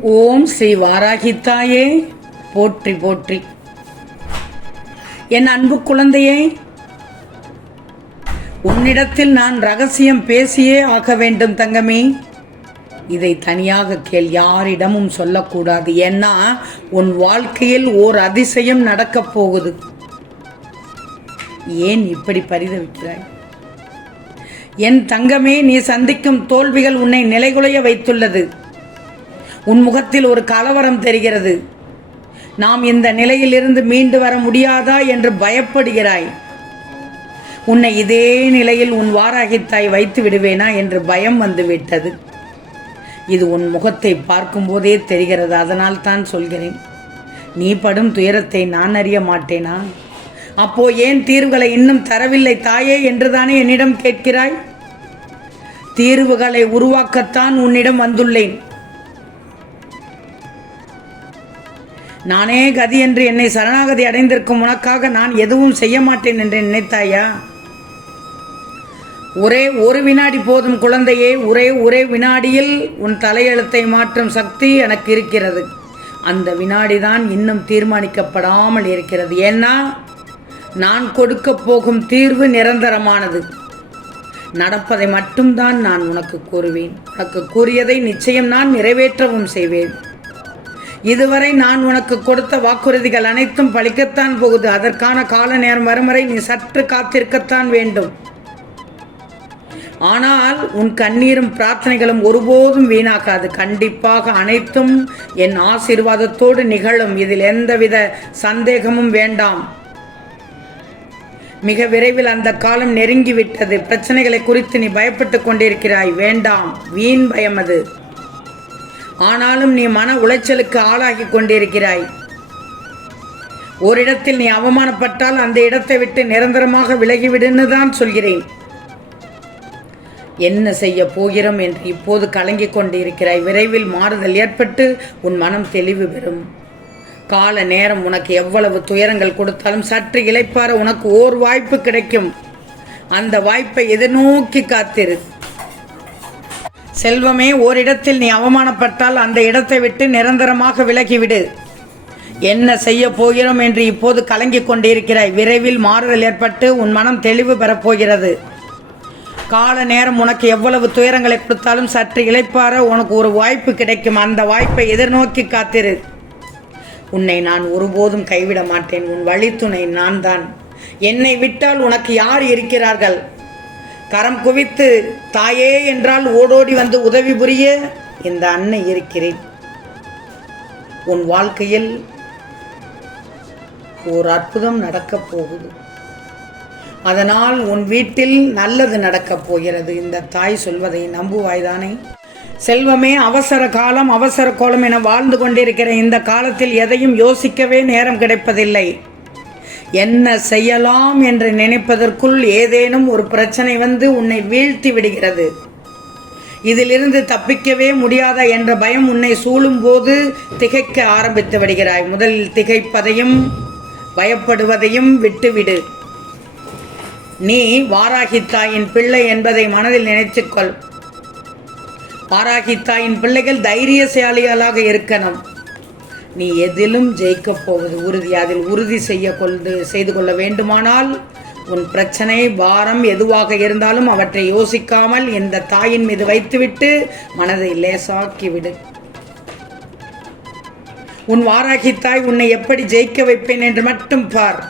ஓம் ஸ்ரீ வாராகித்தாயே. போற்றி போற்றி. என் அன்பு குழந்தையே உன்னிடத்தில் நான் ரகசியம் பேசியே ஆக வேண்டும் தங்கமே. இதை தனியாக கேள் யாரிடமும் சொல்லக்கூடாது. ஏன்னா உன் வாழ்க்கையில் ஓர் அதிசயம் நடக்கப் போகுது. ஏன் இப்படி பரிதவிக்கிறாய்? என் தங்கமே நீ சந்திக்கும் தோல்விகள் உன்னை நிலைகுலைய வைத்துள்ளது. உன் முகத்தில் ஒரு கலவரம் தெரிகிறது. நாம் இந்த நிலையிலிருந்து மீண்டு வர முடியாதா என்று பயப்படுகிறாய். உன்னை இதே நிலையில் உன் வாராகித்தாய் வைத்து விடுவேனா என்று பயம் வந்துவிட்டது. இது உன் முகத்தை பார்க்கும்போதே தெரிகிறது அதனால் தான் சொல்கிறேன். நீ படும் துயரத்தை நான் அறிய மாட்டேனா? அப்போ ஏன் தீர்வுகளை இன்னும் தரவில்லை தாயே என்றுதானே என்னிடம் கேட்கிறாய்? தீர்வுகளை உருவாக்கத்தான் உன்னிடம் வந்துள்ளேன். நானே கதி என்று என்னை சரணாகதி அடைந்திருக்கும் உனக்காக நான் எதுவும் செய்ய மாட்டேன் என்று நினைத்தாயா? ஒரே ஒரு வினாடி போதும் குழந்தையே ஒரே ஒரே வினாடியில் உன் தலையெழுத்தை மாற்றும் சக்தி எனக்கு இருக்கிறது. அந்த வினாடி தான் இன்னும் தீர்மானிக்கப்படாமல் இருக்கிறது. ஏன்னா நான் கொடுக்க போகும் தீர்வு நிரந்தரமானது. நடப்பதை மட்டும்தான் நான் உனக்கு கூறுவேன். உனக்கு கூறியதை நிச்சயம் நான் நிறைவேற்றவும் செய்வேன். இதுவரை நான் உனக்கு கொடுத்த வாக்குறுதிகள் அனைத்தும் பலிக்கத்தான் போகுது. அதற்கான கால நேரம் வரும் வரை நீ சற்று காத்திருக்கத்தான் வேண்டும். ஆனால் உன் கண்ணீரும் பிரார்த்தனைகளும் ஒருபோதும் வீணாக்காது. கண்டிப்பாக அனைத்தும் என் ஆசீர்வாதத்தோடு நிகழும். இதில் எந்தவித சந்தேகமும் வேண்டாம். மிக விரைவில் அந்த காலம் நெருங்கிவிட்டது. பிரச்சனைகளை குறித்து நீ பயப்பட்டு கொண்டிருக்கிறாய். வேண்டாம். வீண் பயம் அது. ஆனாலும் நீ மன உளைச்சலுக்கு ஆளாகி கொண்டிருக்கிறாய். ஓரிடத்தில் நீ அவமானப்பட்டால் அந்த இடத்தை விட்டு நிரந்தரமாக விலகிவிடுன்னு தான் சொல்கிறேன். என்ன செய்ய போகிறோம் என்று இப்போது கலங்கிக் கொண்டிருக்கிறாய். விரைவில் மாறுதல் ஏற்பட்டு உன் மனம் தெளிவு பெறும். கால நேரம் உனக்கு எவ்வளவு துயரங்கள் கொடுத்தாலும் சற்று இழைப்பார உனக்கு ஓர் வாய்ப்பு கிடைக்கும். அந்த வாய்ப்பை எதிர்நோக்கி காத்திரு. செல்வமே ஓரிடத்தில் நீ அவமானப்பட்டால் அந்த இடத்தை விட்டு நிரந்தரமாக விலகிவிடு. என்ன செய்ய போகிறோம் என்று இப்போது கலங்கிக் கொண்டிருக்கிறாய். விரைவில் மாறுதல் ஏற்பட்டு உன் மனம் தெளிவு பெறப்போகிறது கால நேரம் உனக்கு எவ்வளவு துயரங்களை கொடுத்தாலும் சற்று இழைப்பார உனக்கு ஒரு வாய்ப்பு கிடைக்கும். அந்த வாய்ப்பை எதிர்நோக்கி காத்திரு. உன்னை நான் ஒருபோதும் கைவிட மாட்டேன். உன் வழித்துணை நான் தான் என்னை விட்டால் உனக்கு யார் இருக்கிறார்கள்? கரம் குவித்து தாயே என்றால் ஓடோடி வந்து உதவி புரிய இந்த அன்னை இருக்கிறேன். உன் வாழ்க்கையில் ஓர் அற்புதம் நடக்கப் போகுது. அதனால் உன் வீட்டில் நல்லது நடக்கப் போகிறது. இந்த தாய் சொல்வதை நம்புவாய்தானே? செல்வமே அவசர காலம் அவசர கோலம் என வாழ்ந்து கொண்டிருக்கிற இந்த காலத்தில் எதையும் யோசிக்கவே நேரம் கிடைப்பதில்லை. என்ன செய்யலாம் என்று நினைப்பதற்குள் ஏதேனும் ஒரு பிரச்சனை வந்து உன்னை வீழ்த்தி விடுகிறது. இதிலிருந்து தப்பிக்கவே முடியாத என்ற பயம் உன்னை சூழும் போது திகைக்க ஆரம்பித்து விடுகிறாய். முதலில் திகைப்பதையும் பயப்படுவதையும் விட்டுவிடு. நீ வாராகித்தாயின் பிள்ளை என்பதை மனதில் நினைத்துக்கொள் வாராகித்தாயின் பிள்ளைகள் தைரியசாலிகளாக இருக்கணும். நீ எதிலும் ஜெயிக்கப் போவது உறுதி. அதில் உறுதி செய்ய கொண்டு செய்து கொள்ள வேண்டுமானால் உன் பிரச்சனை பாரம் எதுவாக இருந்தாலும் அவற்றை யோசிக்காமல் இந்த தாயின் மீது வைத்துவிட்டு மனதை லேசாக்கிவிடு. உன் வாராகி தாய் உன்னை எப்படி ஜெயிக்க வைப்பேன் என்று மட்டும் பார்.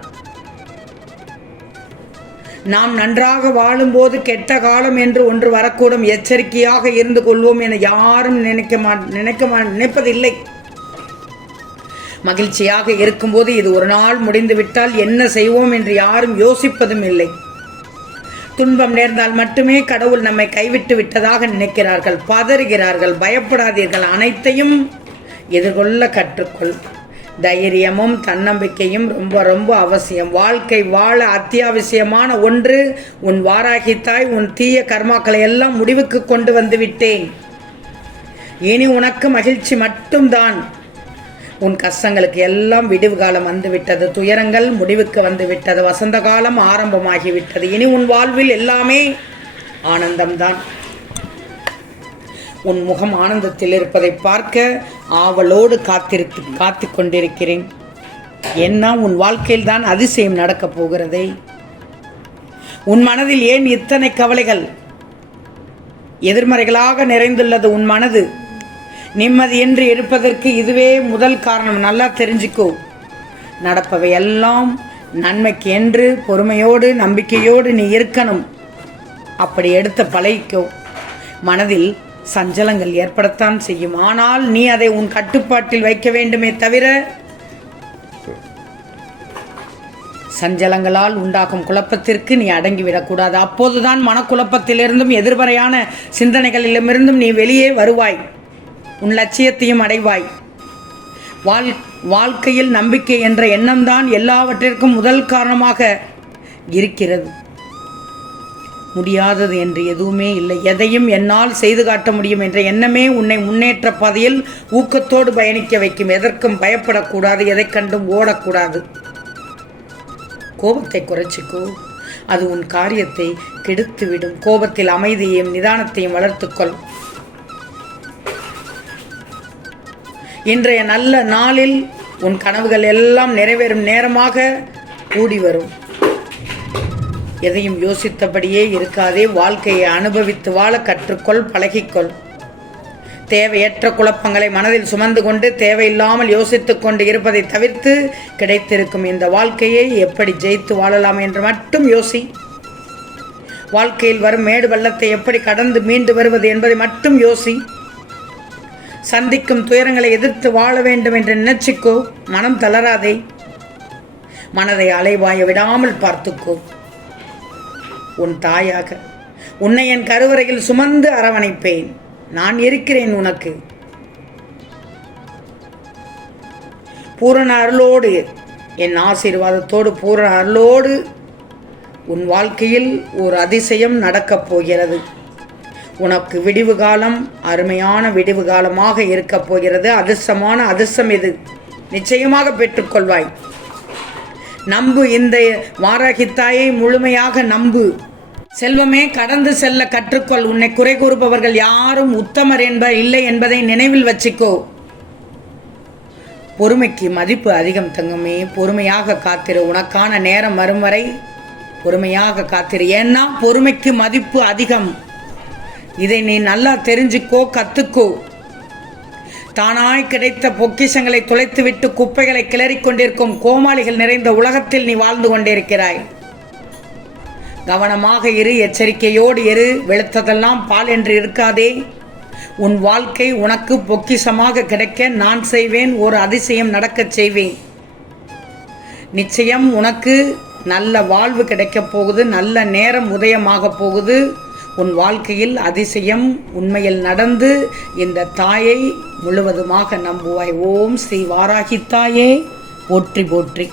நாம் நன்றாக வாழும்போது கெட்ட காலம் என்று ஒன்று வரக்கூடும். எச்சரிக்கையாக இருந்து கொள்வோம் என யாரும் நினைக்க மா நினைக்க மா நினைப்பதில்லை. மகிழ்ச்சியாக இருக்கும்போது இது ஒரு நாள் முடிந்துவிட்டால் என்ன செய்வோம் என்று யாரும் யோசிப்பதும் இல்லை. துன்பம் நேர்ந்தால் மட்டுமே கடவுள் நம்மை கைவிட்டு விட்டதாக நினைக்கிறார்கள் பதறுகிறார்கள் பயப்படாதீர்கள் அனைத்தையும் எதிர்கொள்ள கற்றுக்கொள். தைரியமும் தன்னம்பிக்கையும் ரொம்ப ரொம்ப அவசியம். வாழ்க்கை வாழ அத்தியாவசியமான ஒன்று உன் வாராகித்தாய் உன் தீய கர்மாக்களை எல்லாம் முடிவுக்கு கொண்டு வந்து விட்டேன். இனி உனக்கு மகிழ்ச்சி மட்டும்தான். உன் கஷ்டங்களுக்கு எல்லாம் விடிவு காலம் வந்துவிட்டது. துயரங்கள் முடிவுக்கு வந்து விட்டது வசந்த காலம் ஆரம்பமாகிவிட்டது. இனி உன் வாழ்வில் எல்லாமே ஆனந்தம்தான். உன் முகம் ஆனந்தத்தில் இருப்பதை பார்க்க ஆவலோடு காத்திருத்து காத்து கொண்டிருக்கிறேன். என்ன உன் வாழ்க்கையில் தான் அதிசயம் நடக்கப் போகிறதே. உன் மனதில் ஏன் இத்தனை கவலைகள்? எதிர்மறைகளாக நிறைந்துள்ளது உன் மனது. நிம்மதியின்றி இருப்பதற்கு இதுவே முதல் காரணம். நல்லா தெரிஞ்சுக்கோ. நடப்பவை எல்லாம் நன்மைக்கு என்று பொறுமையோடு நம்பிக்கையோடு நீ இருக்கணும். அப்படி எடுத்த பழகிக்கோ. மனதில் சஞ்சலங்கள் ஏற்படத்தான் செய்யும். ஆனால் நீ அதை உன் கட்டுப்பாட்டில் வைக்க வேண்டுமே தவிர சஞ்சலங்களால் உண்டாகும் குழப்பத்திற்கு நீ அடங்கிவிடக்கூடாது அப்போதுதான் மனக்குழப்பத்திலிருந்தும் எதிர்மறையான சிந்தனைகளிலுமிருந்தும் நீ வெளியே வருவாய். உன் லட்சியத்தையும் அடைவாய். வாழ் வாழ்க்கையில் நம்பிக்கை என்ற எண்ணம்தான் எல்லாவற்றிற்கும் முதல் காரணமாக இருக்கிறது. முடியாதது என்று எதுவுமே இல்லை. எதையும் என்னால் செய்து காட்ட முடியும் என்ற எண்ணமே உன்னை முன்னேற்ற பாதையில் ஊக்கத்தோடு பயணிக்க வைக்கும். எதற்கும் பயப்படக்கூடாது எதை கண்டும் ஓடக்கூடாது. கோபத்தை குறைச்சிக்கோ. அது உன் காரியத்தை கெடுத்துவிடும். கோபத்தில் அமைதியையும் நிதானத்தையும் வளர்த்துக்கொள். இன்றைய நல்ல நாளில் உன் கனவுகள் எல்லாம் நிறைவேறும் நேரமாக கூடி வரும். எதையும் யோசித்தபடியே இருக்காதே வாழ்க்கையை அனுபவித்து வாழ கற்றுக்கொள் பழகிக்கொள். தேவையற்ற குழப்பங்களை மனதில் சுமந்து கொண்டு தேவையில்லாமல் யோசித்து கொண்டு இருப்பதை தவிர்த்து கிடைத்திருக்கும் இந்த வாழ்க்கையை எப்படி ஜெயித்து வாழலாம் என்று மட்டும் யோசி. வாழ்க்கையில் வரும் மேடு பள்ளத்தை எப்படி கடந்து மீண்டு வருவது என்பதை மட்டும் யோசி. சந்திக்கும் துயரங்களை எதிர்த்து வாழ வேண்டும் என்று நினைச்சுக்கோ. மனம் தளராதே. மனதை அலைவாய விடாமல் பார்த்துக்கோ. உன் தாயாக உன்னை என் கருவறையில் சுமந்து அரவணைப்பேன். நான் இருக்கிறேன் உனக்கு. பூரண அருளோடு என் ஆசீர்வாதத்தோடு பூரண அருளோடு உன் வாழ்க்கையில் ஒரு அதிசயம் நடக்கப் போகிறது. உனக்கு விடிவு காலம் அருமையான விடிவு காலமாக இருக்கப் போகிறது. அதிர்ஷ்டமான அதிர்ஷ்டம் இது. நிச்சயமாக பெற்றுக்கொள்வாய். நம்பு இந்த வாராகித்தாயை முழுமையாக நம்பு. செல்வமே கடந்து செல்ல கற்றுக்கொள். உன்னை குறை கூறுபவர்கள் யாரும் உத்தமர் என்ப இல்லை என்பதை நினைவில் வச்சுக்கோ. பொறுமைக்கு மதிப்பு அதிகம் தங்கமே. பொறுமையாக காத்திரு. உனக்கான நேரம் வரும் வரை பொறுமையாக காத்திரு. ஏன்னா பொறுமைக்கு மதிப்பு அதிகம். இதை நீ நல்லா தெரிஞ்சுக்கோ கத்துக்கோ. தானாய் கிடைத்த பொக்கிஷங்களை துளைத்துவிட்டு குப்பைகளை கிளறிக் கொண்டிருக்கும் கோமாளிகள் நிறைந்த உலகத்தில் நீ வாழ்ந்து கொண்டிருக்கிறாய். கவனமாக இரு எச்சரிக்கையோடு இரு. வெளுத்ததெல்லாம் பால் என்று இருக்காதே. உன் வாழ்க்கை உனக்கு பொக்கிஷமாக கிடைக்க நான் செய்வேன் ஒரு அதிசயம் நடக்கச் செய்வேன். நிச்சயம் உனக்கு நல்ல வாழ்வு கிடைக்கப் போகுது நல்ல நேரம் உதயமாக போகுது. உன் வாழ்க்கையில் அதிசயம் உண்மையில் நடந்து இந்த தாயை முழுவதுமாக நம்புவாய். ஓம் ஸ்ரீ வாராகி தாயே போற்றி போற்றி.